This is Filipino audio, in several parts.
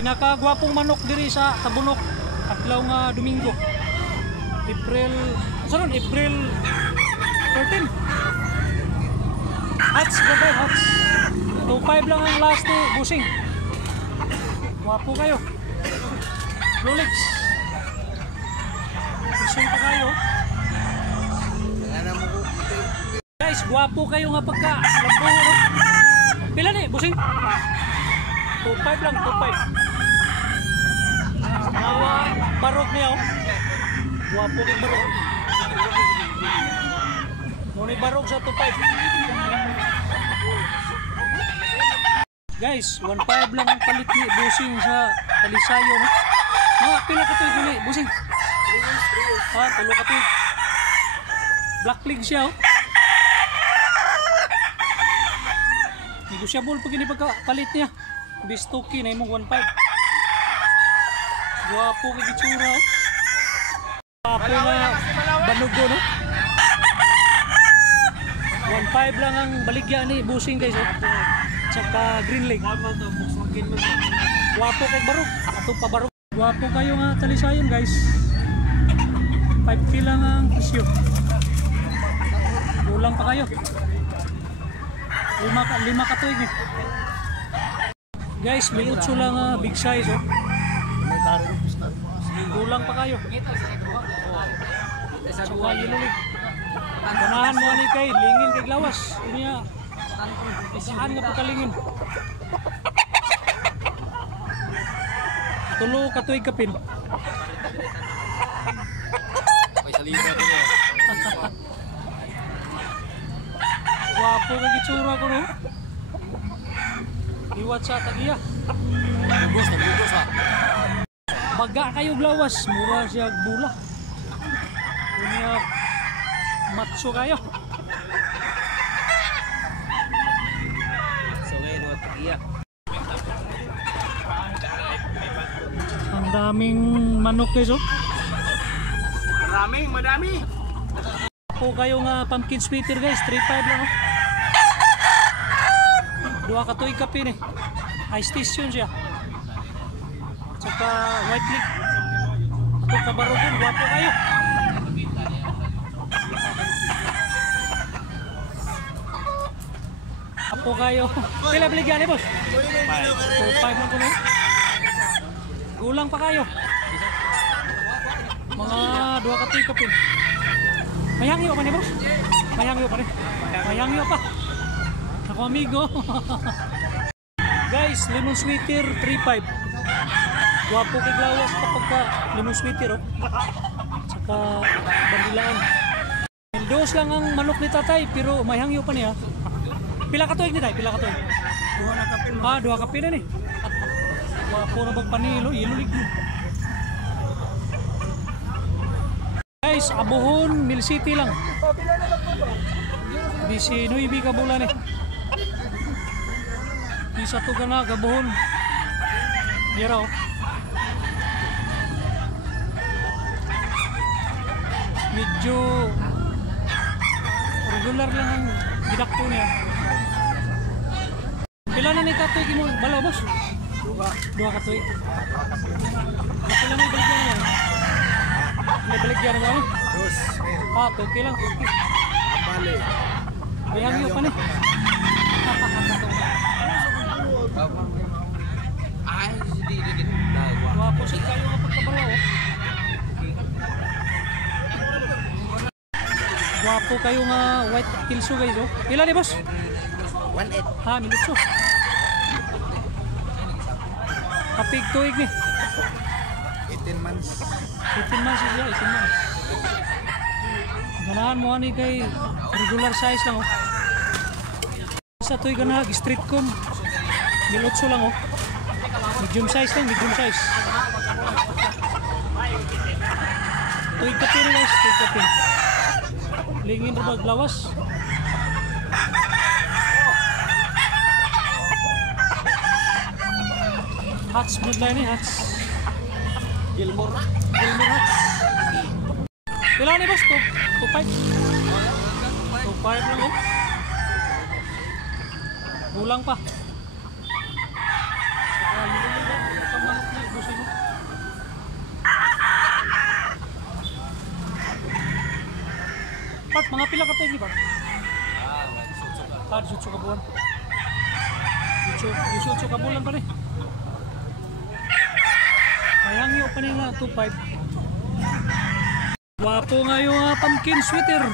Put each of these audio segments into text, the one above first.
Pinakagwapong manok diri sa Tabunok adlaw nga Domingo. April 13. Hats, babay, hats. 2.5 lang ang last ni Busing. Gwapo kayo. Rolex. Busing pa kayo. Guys, gwapo kayo nga pagka lampo. Pila ni, Busing? 2.5 lang, 2.5. Nawa, barog niya, oh. Gwapo kay barog. Ngunit barog sa 2.5. Guys, 1.5 lang ang palit ni Busing sa Talisayo, no? Mga pila ka tuig ni Busing? 3 years. Tulo ka tuig. Black League siya, oh. Negosyable pag pagkapalit niya. Bistoki na imong 1.5. Gwapo kay gitsura, oh. Gwapo na banugo, no? 1.5 lang ang baligya ni Busing, guys, oh. Tsaka Green Lake. Gwapo kay barog. Ato pa barog. Gwapo kayo nga Talisayon, guys. 5K lang ang presyo. Kulang pa kayo. 5 ka tuig, eh. Guys, may 8 lang big size, oh. Kulang pa kayo. Tsaka Yilulig. Ganahan mo ni kay lingin kay lawas. Inya saan nga pagkalingin. Tulo ka tuig kapin. May salida din eh. Gwapo kay gitsura ko, no? Iwat sa tagiya. Nagugos ha. Baga kayo glawas, mura siya bula. Kunya matso kayo. So ngayon, what tagiya? Ang daming manok, guys, oh. Madami. Po kayo nga pumpkin sweater, guys, 3.5 lang, oh. 2 ka tuig kapin, eh. High station siya. Tsaka white leaf. Ito kabarugon, gwapo kayo. Apo kayo. Pila baligyan, eh, boss? 5 lang ko, no? Kulang pa kayo. Mga 2 ka tuig kapin. Mayangyo pa ni, boss? Mayangyo pa rin. Mayangyo pa. Ako amigo. Guys, lemon sweater 3.5. Gwapo kay glawas kapag ka lemon sweater, oh. Tsaka bandilaan. Endos lang ang manok ni tatay pero may hangyo pa niya. Pila ka tuig ni tay? Pila ka tuig? 2 na kapin. 2 kapin na ni. Gwapo na bagpanilo, Yilulig. Guys, Abuhon, Mill City lang. Bisi Nuibi ka bulan, eh. Isa to ka na, Gabuhon. Dira, oh. Medyo regular lang ang bidakto niya. Pila na ni katoy mo balaw, boss? 2 katoy. Pila na ibaligyan niya? May baligyan mo, ano? 2. Okay lang. Bale. May hangyo pa ni. Ay, hindi. Gwapo siya kayo nga pagkabalaw, oh. Gwapo kayo nga white kilso, guys, oh. Pila ni, boss? 1.8. Minutso. Kapig tuig ni. 18 months. 18 months siya, 18 months. Ganahan mo ani kay regular size lang, oh. Sa tuig ganahag street com. Minutso lang, oh. Medium size lang, medium size. Tuig kapin, guys, tuig kapin. Lingin rin maglawas. Hats, bloodline ni Hats. Gilmore Hats. Pila ni, boss? 2.5. 2.5 lang, oh. Kulang pa. Saka, Mga pila ka tayo, di ba? 18 ka buwan. 18 ka buwan pa rin. Mayangyo pa rin na 2.5. Wapo nga yung pumpkin sweater.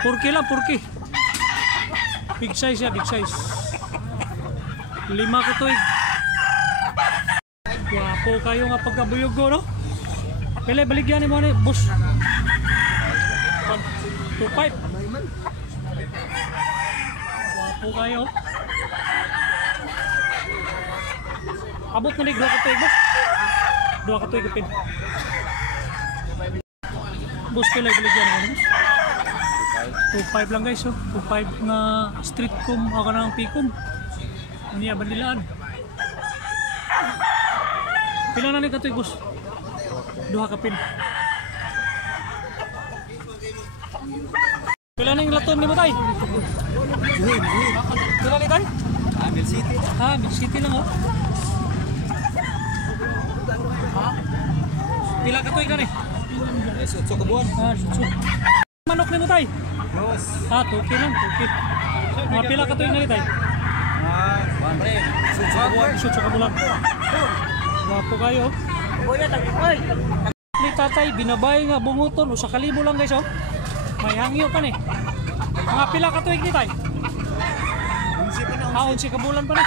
4K lang, 4K. Big size ya, big size. 5 ka tuig. Wapo kayo nga pagkabuyog ko, no? Pele, baligyan mo ni boss. 2.5. Wapo kayo. Abot na ni 2 ka tuig, boss. 2 ka tuig, pin. Boss, pele, baligyan mo ni boss. 2.5 lang guys, oh. 2.5 nga street com o ka ng pikom. Ano yan, bandilaan. Pila na ni katoy, boss? 2 ka pin. Pila na yung laton ni mo, tay? Pila ni tay? Mill City. Mill City lang, oh. Pila katoy ka ni? 18 ka buwan. Manok ni mo, tay? Nos. 2K lang, 2K. Mga pila katoy na ni tay? 1 rin. 18 ka buwan. 18 ka bulan. Wapo kayo. Ni tatay, binabay nga bunguton. O sa kalibo lang guys, oh. May hangyo pa ni. Mga pila ka tuig ni tay? 11 ka bulan pa ni.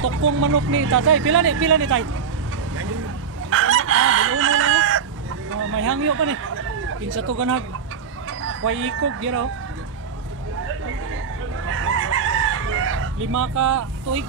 Tokpong manok ni tatay. Pila ni tay? Biluno lang, oh. May hangyo pa ni. Kinsa to ganag. Way ikog, yun, oh. 5 ka tuig.